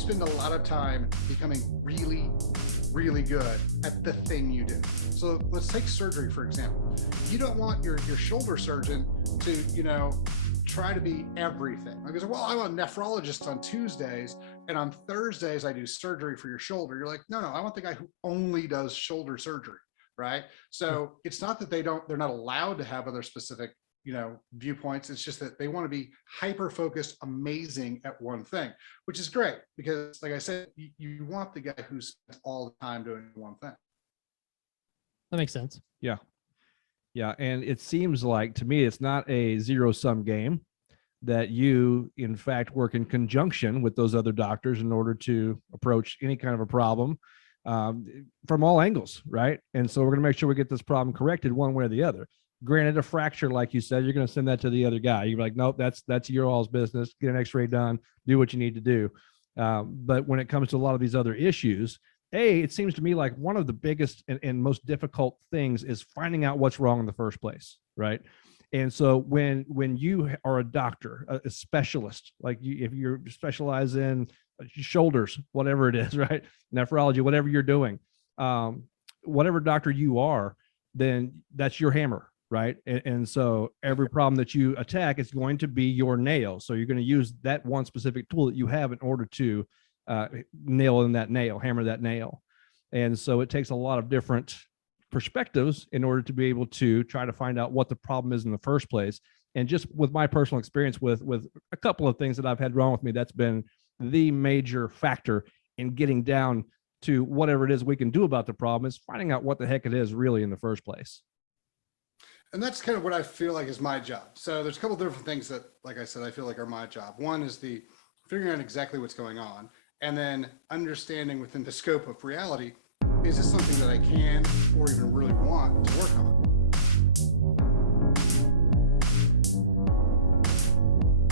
spend a lot of time becoming really, really good at the thing you do. So let's take surgery, for example. You don't want your shoulder surgeon to, try to be everything. Like, well, I'm a nephrologist on Tuesdays, and on Thursdays I do surgery for your shoulder. You're like, no, I want the guy who only does shoulder surgery, right? So it's not that they're not allowed to have other specific, viewpoints. It's just that they want to be hyper focused, amazing at one thing, which is great because, like I said, you want the guy who spends all the time doing one thing. That makes sense. Yeah. Yeah. And it seems like to me, it's not a zero-sum game, that you, in fact, work in conjunction with those other doctors in order to approach any kind of a problem from all angles, right? And so we're going to make sure we get this problem corrected one way or the other. Granted, a fracture, like you said, you're going to send that to the other guy. You're like, nope, that's your all's business. Get an X-ray done. Do what you need to do. But when it comes to a lot of these other issues, it seems to me like one of the biggest and most difficult things is finding out what's wrong in the first place, right? And so when you are a doctor, a specialist, like if you're specialized in shoulders, whatever it is, right? Nephrology, whatever you're doing, whatever doctor you are, then that's your hammer, right? And so every problem that you attack is going to be your nail. So you're going to use that one specific tool that you have in order to nail in that nail, hammer that nail. And so it takes a lot of different perspectives in order to be able to try to find out what the problem is in the first place. And just with my personal experience with a couple of things that I've had wrong with me, that's been the major factor in getting down to whatever it is we can do about the problem, is finding out what the heck it is really in the first place. And that's kind of what I feel like is my job. So there's a couple of different things that, like I said, I feel like are my job. One is the figuring out exactly what's going on, and then understanding within the scope of reality, is this something that I can or even really want to work on?